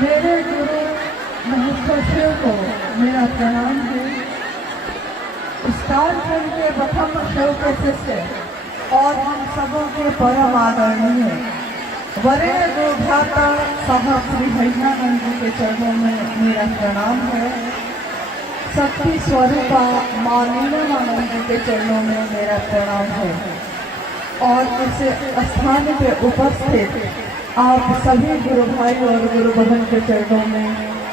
मेरे गुरु महेश्वर शिव को मेरा प्रणाम है। स्टार फिल्म के प्रथम शिव के शिष्य और हम सबों के परम आदरणीय वरेण्य गुरुभ्राता साहब श्री हरिनानंद जी के चरणों में मेरा प्रणाम है। शक्ति स्वरूपा माँ नीलमानंद जी के चरणों में मेरा प्रणाम है। और इस स्थान पे उपस्थित आप सभी गुरु भाई और गुरु बहन के चरणों में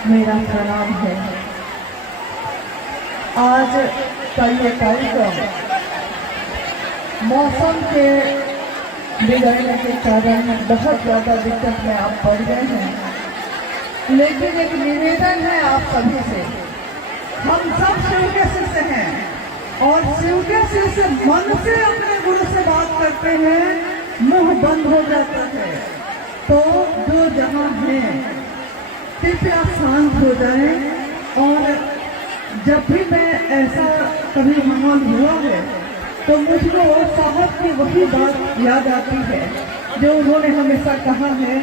मेरा प्रणाम है। आज का ये कार्यक्रम मौसम के बिगड़ने के कारण बहुत ज़्यादा दिक्कत में आप पड़ गए हैं, लेकिन एक निवेदन है आप सभी से। हम सब शिव के शिष्य हैं और शिव के शिष्य मन से अपने गुरु से बात करते हैं, मुंह बंद हो जाता है। तो जो जहाँ है कृपया शांत हो जाए। और जब भी मैं ऐसा कभी माहौल हुआ है तो मुझको साहब की वही बात याद आती है जो उन्होंने हमेशा कहा है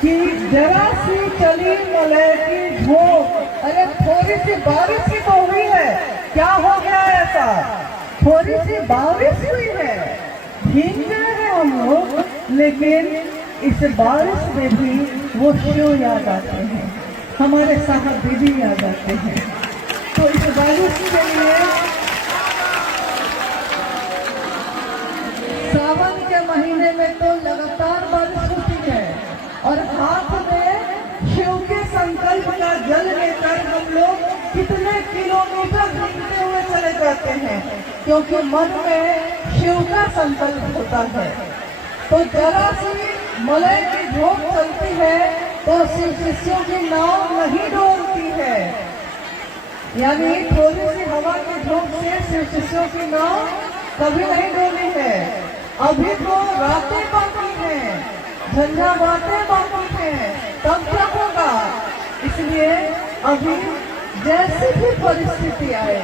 कि जरा सी चली मलय की झोंक, अरे थोड़ी सी बारिश ही तो हुई है, क्या हो गया ऐसा? थोड़ी सी बारिश हुई है, भीग गए हैं हम लोग, लेकिन इस बारिश में भी वो शिव याद आते हैं, हमारे साहब दीदी याद आते हैं। तो इस बारिश के लिए सावन के महीने में तो लगातार बारिश होती है और हाथ में शिव के संकल्प का जल लेकर हम लोग कितने किलोमीटर घूमते हुए चले जाते हैं, क्योंकि मन में शिव का संकल्प होता है। तो जरा सी मलय की झोंक चलती है तो शिव शिष्यों की नाव नहीं डोलती है, यानी थोड़ी सी हवा की झोंक से शिव शिष्यों की नाव कभी नहीं डोली है। अभी तो रातें बाकी हैं, झंझावातें बाकी हैं, तब क्या होगा? इसलिए अभी जैसी भी परिस्थिति आए,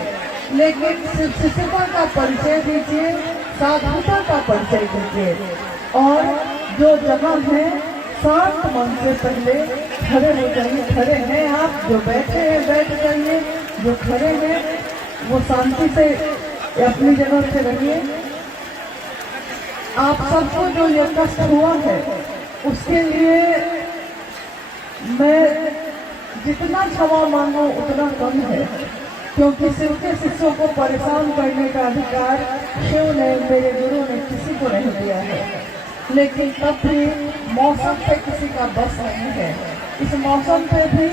लेकिन शिव शिष्यता का परिचय दीजिए, साधुता का परिचय दीजिए। और जो जगह है शांत मन से पहले खड़े हो जाइए। खड़े हैं आप, जो बैठे हैं बैठ जाइए, जो खड़े हैं वो शांति से अपनी जगह से रहिए। आप सबको जो ये कष्ट हुआ है उसके लिए मैं जितना क्षमा मांगू उतना कम है, क्योंकि शिव के शिष्यों को परेशान करने का अधिकार शिव ने, मेरे गुरु ने किसी को नहीं दिया है। लेकिन तब भी मौसम पे किसी का बस नहीं है, इस मौसम पे भी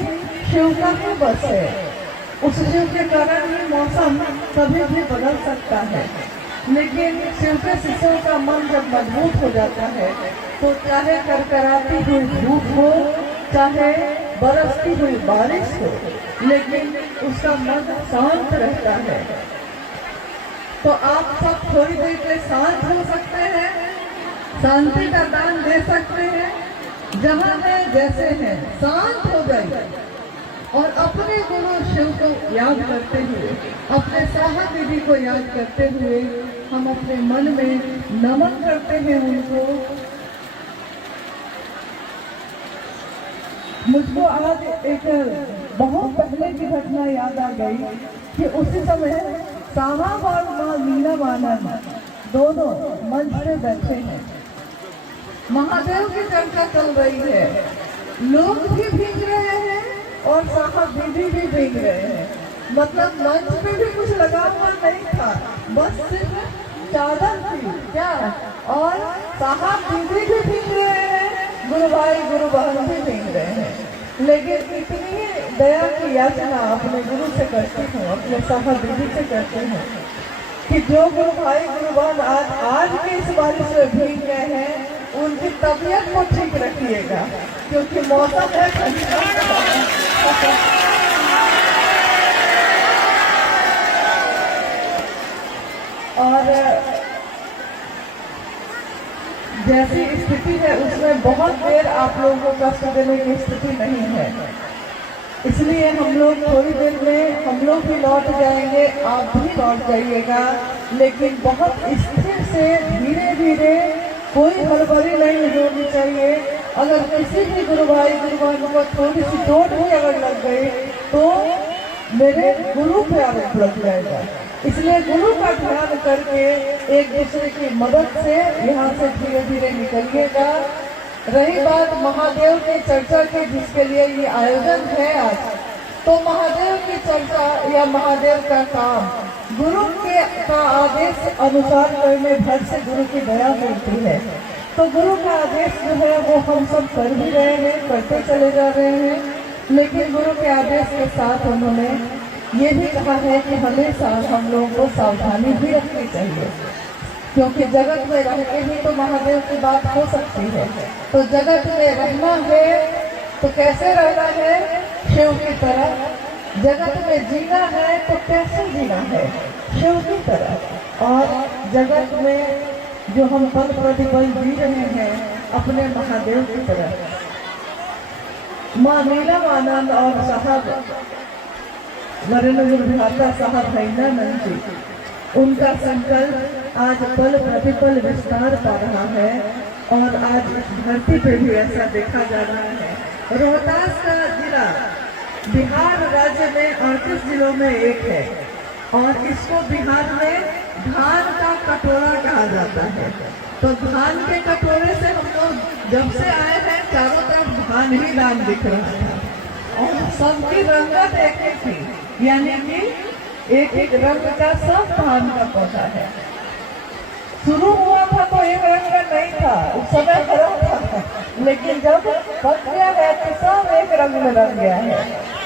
शिव का ही बस है। उस शिव के कारण ही मौसम कभी भी बदल सकता है। लेकिन शिव के शिष्यों का मन जब मजबूत हो जाता है तो चाहे करकराती हुई धूप हो, चाहे बरसती हुई बारिश हो, लेकिन उसका मन शांत रहता है। तो आप सब थोड़ी देर के शांत हो सकते हैं, शांति का दान दे सकते हैं, जहाँ है जैसे हैं शांत हो जाइए और अपने गुरु शिव को याद करते हुए, अपने साहब दीदी को याद करते हुए हम अपने मन में नमन करते हैं उनको। मुझको आज एक बहुत पहले की घटना याद आ गई कि उसी समय साहब और माँ नीलमानंद दोनों मंच पे बैठे हैं, महादेव की चर्चा चल रही है, लोग भी भीग रहे हैं और साहब दीदी भी भीग रहे हैं। मतलब मंच पे भी कुछ लगा हुआ नहीं था, बस सिर्फ चादर थी क्या, और साहब दीदी भी भीग रहे हैं, गुरु भाई गुरु बहन भी भीग रहे हैं। लेकिन इतनी दया की याचना अपने गुरु से करती हूँ, अपने साहब दीदी से करती हूँ कि जो गुरु भाई गुरु बहन आज की इस बारिश में भीग गए हैं, उनकी तबीयत को ठीक रखिएगा, क्योंकि मौसम है ठंडा। और जैसी स्थिति है उसमें बहुत देर आप लोगों को कष्ट देने की स्थिति नहीं है, इसलिए हम लोग थोड़ी देर में हम लोग भी लौट जाएंगे, आप भी लौट जाइएगा, लेकिन बहुत स्थिर से धीरे धीरे, कोई हड़बड़ी नहीं होनी चाहिए। अगर किसी भी गुरु भाई गुरु बहनों को थोड़ी सी चोट भी अगर लग गई तो मेरे गुरु पे आरोप लग जाएगा। इसलिए गुरु का ध्यान करके एक दूसरे की मदद से यहाँ से धीरे धीरे निकलिएगा। रही बात महादेव की चर्चा की, जिसके लिए ये आयोजन है आज, तो महादेव की चर्चा या महादेव का काम गुरु का आदेश अनुसार करने भर से गुरु की दया मिलती है। तो गुरु का आदेश जो है वो हम सब कर भी रहे हैं, करते चले जा रहे हैं, लेकिन गुरु के आदेश के साथ उन्होंने ये भी कहा है कि हमेशा हम लोगों को सावधानी भी रखनी चाहिए, क्योंकि जगत में रह के ही तो महादेव की बात हो सकती है। तो जगत में रहना है तो कैसे रहना है? शिव की तरह। जगत में जीना है तो कैसे जीना है? शिव की तरह। और जगत में जो हम पल प्रतिपल जी रहे हैं अपने महादेव की तरह। माँ नीलम आनंद और साहब नरेंद्र गुरुभाता साहब हैदरानंद जी, उनका संकल्प आज पल प्रतिपल विस्तार पा रहा है और आज धरती पे भी ऐसा देखा जा रहा है। रोहतास का जिला बिहार राज्य में 38 जिलों में एक है और इसको बिहार में धान का कटोरा कहा जाता है। तो धान के कटोरे से हम लोग जब से आए हैं चारों तरफ धान ही धान दिख रहा था और सबकी रंगत एक ही थी, यानी कि एक एक रंग का सब धान का पौधा है। शुरू हुआ था तो एक रंग का नहीं था, उस समय हरा था, लेकिन जब पक गया है तो सब एक रंग में रंग गया है,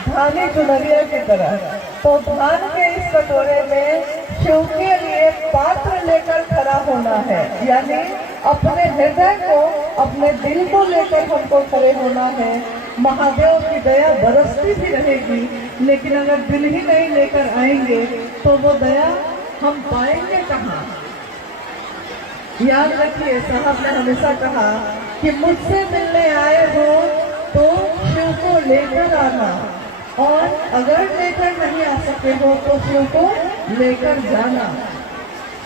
धानी चुनरिया की तरह। तो धान के इस कटोरे में शिव के लिए पात्र लेकर खड़ा होना है, यानी अपने हृदय को, अपने दिल को लेकर हमको खड़े होना है। महादेव की दया बरसती भी रहेगी, लेकिन अगर दिल ही नहीं लेकर आएंगे तो वो दया हम पाएंगे कहाँ? याद रखिए, साहब ने हमेशा कहा कि मुझसे मिलने आए हो तो शिव को लेकर आना, और अगर लेकर नहीं आ सके हो तो शिव को लेकर जाना।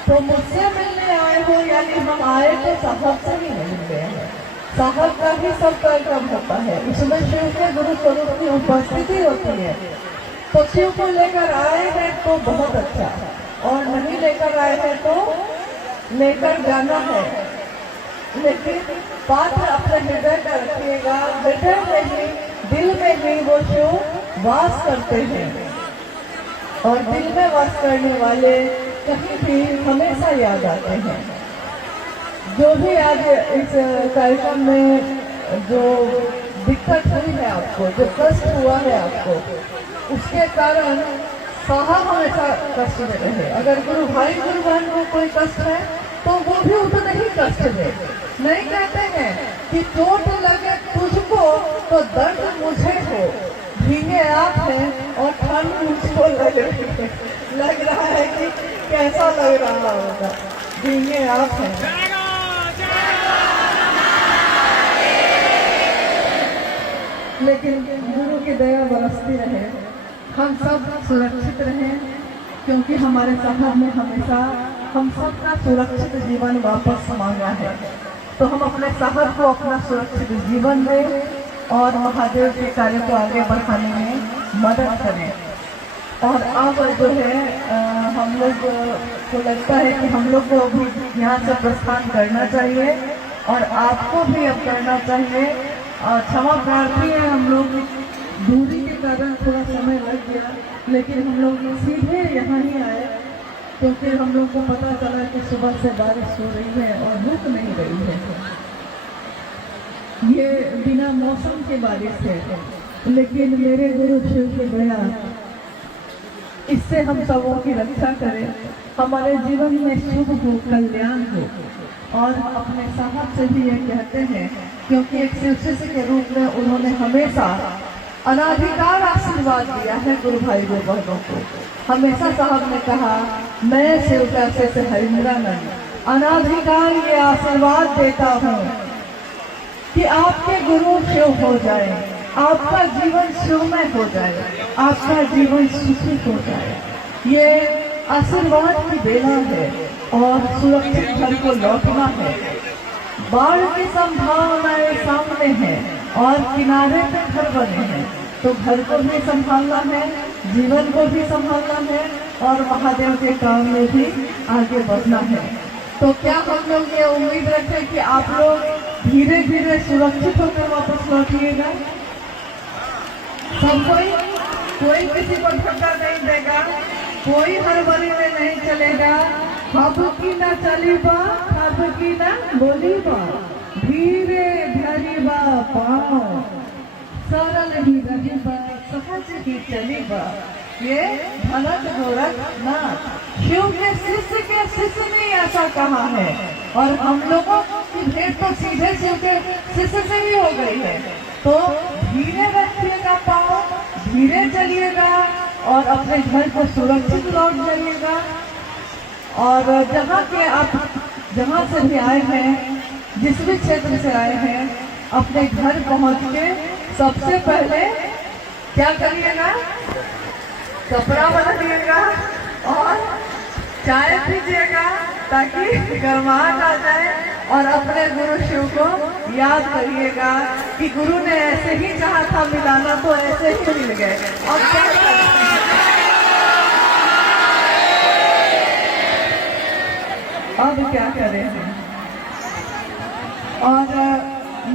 तो मुझसे मिलने आए हो यानी हम आए तो साहब से ही नहीं गए हैं, साहब का ही सब कार्यक्रम होता है, उसमें शिव के गुरु स्वरूप की उपस्थिति होती है। तो शिव को लेकर आए हैं तो बहुत अच्छा, और नहीं लेकर आए हैं तो लेकर जाना है। लेकिन पात्र अपने हृदय का रखिएगा, हृदय में ही, दिल में ही वो शिव वास करते हैं, और दिल में वास करने वाले कहीं भी हमेशा याद आते हैं। जो भी आज इस कार्यक्रम में जो दिक्कत हुई है आपको, जो कष्ट हुआ है आपको, उसके कारण साहब हमेशा कष्ट में रहे। अगर गुरु भाई गुरु बहन को कोई कष्ट है तो वो भी उतना ही कष्ट दे। नहीं कहते हैं कि चोट लगे तुझको तो दर्द मुझे हो, भीगे आप हैं और ठंड मुझको लग रहा है कि कैसा लग रहा होगा, भीगे आप हैं। लेकिन गुरु की दया बरसती रहे, हम सब सुरक्षित रहें, क्योंकि हमारे साहब ने हमेशा हम सबका सुरक्षित जीवन वापस मांगा है। तो हम अपने साहब को अपना सुरक्षित जीवन दें और महादेव के कार्य को आगे बढ़ाने में मदद करें। और अब जो है हम लोग को लगता है कि हम लोग को भी यहाँ से प्रस्थान करना चाहिए, और आपको भी अब करना चाहिए। क्षमा प्रार्थी है, हम लोग दूरी के कारण थोड़ा समय लग गया, लेकिन हम लोग सीधे यहाँ ही आए क्योंकि हम लोग को पता चला कि सुबह से बारिश हो रही है और रुक नहीं रही है। ये बिना मौसम के बारिश है, लेकिन मेरे गुरु शिव की दया इससे हम सबों की रक्षा करें, हमारे जीवन में शुभ हो, कल्याण हो। और अपने साहब से भी ये कहते हैं, क्योंकि एक शिष्य के रूप में उन्होंने हमेशा अनाधिकार आशीर्वाद दिया है गुरु भाई गुरु बहनों को। हमेशा साहब ने कहा, मैं शिव से हैदरानंद अनाधिकार ये आशीर्वाद देता हूँ कि आपके गुरु शिव हो जाए, आपका जीवन शिवमय हो जाए, आपका जीवन सुखी हो जाए। ये आशीर्वाद की बेला है और सुरक्षित घर को लौटना है। बाढ़ की संभावनाएं सामने है और किनारे पे घर बने हैं, तो घर को भी संभालना है, जीवन को भी संभालना है और महादेव के काम में भी आगे बढ़ना है। तो क्या हम लोग ये उम्मीद रखें कि आप लोग धीरे धीरे सुरक्षित होकर वापस लौटिएगा? सब कोई किसी को धक्का नहीं देगा, कोई हड़बड़ी में नहीं चलेगा। हबकी ना चली बा, हबकी ना बोली बा, धीरे धरी बा पाओ, सरल ही रही बा, सहज ही चली बा, ये भलक गोरखनाथ। शिव के शिष्य ने ऐसा कहा है और हम लोगों की भेंट तो सीधे शिव के शिष्य से ही हो गई है। तो धीरे रखिएगा पाओ, धीरे चलिएगा और अपने घर को सुरक्षित लौट जाइएगा। और जहाँ से भी आए हैं, जिस भी क्षेत्र से आए हैं, अपने घर पहुँच के सबसे पहले क्या करिएगा? कपड़ा बदलिएगा और चाय पीजिएगा ताकि गर्माहट आ जाए और अपने गुरु शिव को याद करिएगा कि गुरु ने ऐसे ही कहा था मिलाना, तो ऐसे ही मिल गए। और क्या अब क्या करें? और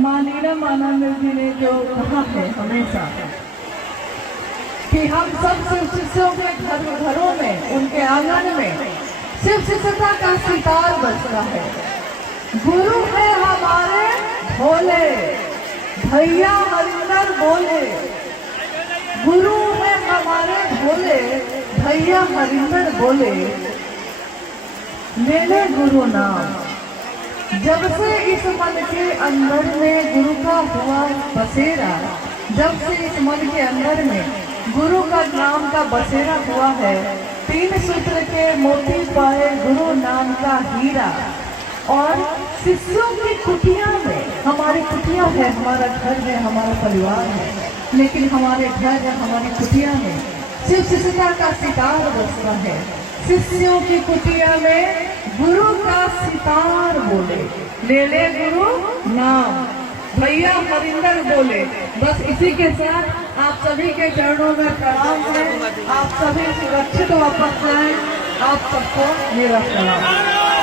माँ नीलम आनंद जी ने जो कहा है हमेशा कि हम सब शिव शिष्यों के घरों में, उनके आंगन में शिव शिष्यता का सितार बजता है। गुरु है हमारे भोले, भैया हरिंदर बोले। गुरु है हमारे भोले, भैया हरिंदर बोले, ले ले गुरु नाम। जब से इस मन के अंदर में गुरु का हुआ बसेरा, जब से इस मन के अंदर में गुरु का नाम का बसेरा हुआ है, 3 सूत्र के मोती पाए गुरु नाम का हीरा। और शिष्यों की कुटिया में, हमारी कुटिया है, हमारा घर है, हमारा परिवार है, लेकिन हमारे घर है, हमारी कुटिया में शिव शिष्यता का सितार बजता है। शिष्यों की कुटिया में गुरु का सितार बोले, ले ले गुरु नाम, भैया हरिंदर बोले। बस इसी के साथ आप सभी के चरणों में प्रणाम है। आप सभी सुरक्षित वापस जाएं। आप सबको मेरा प्रणाम।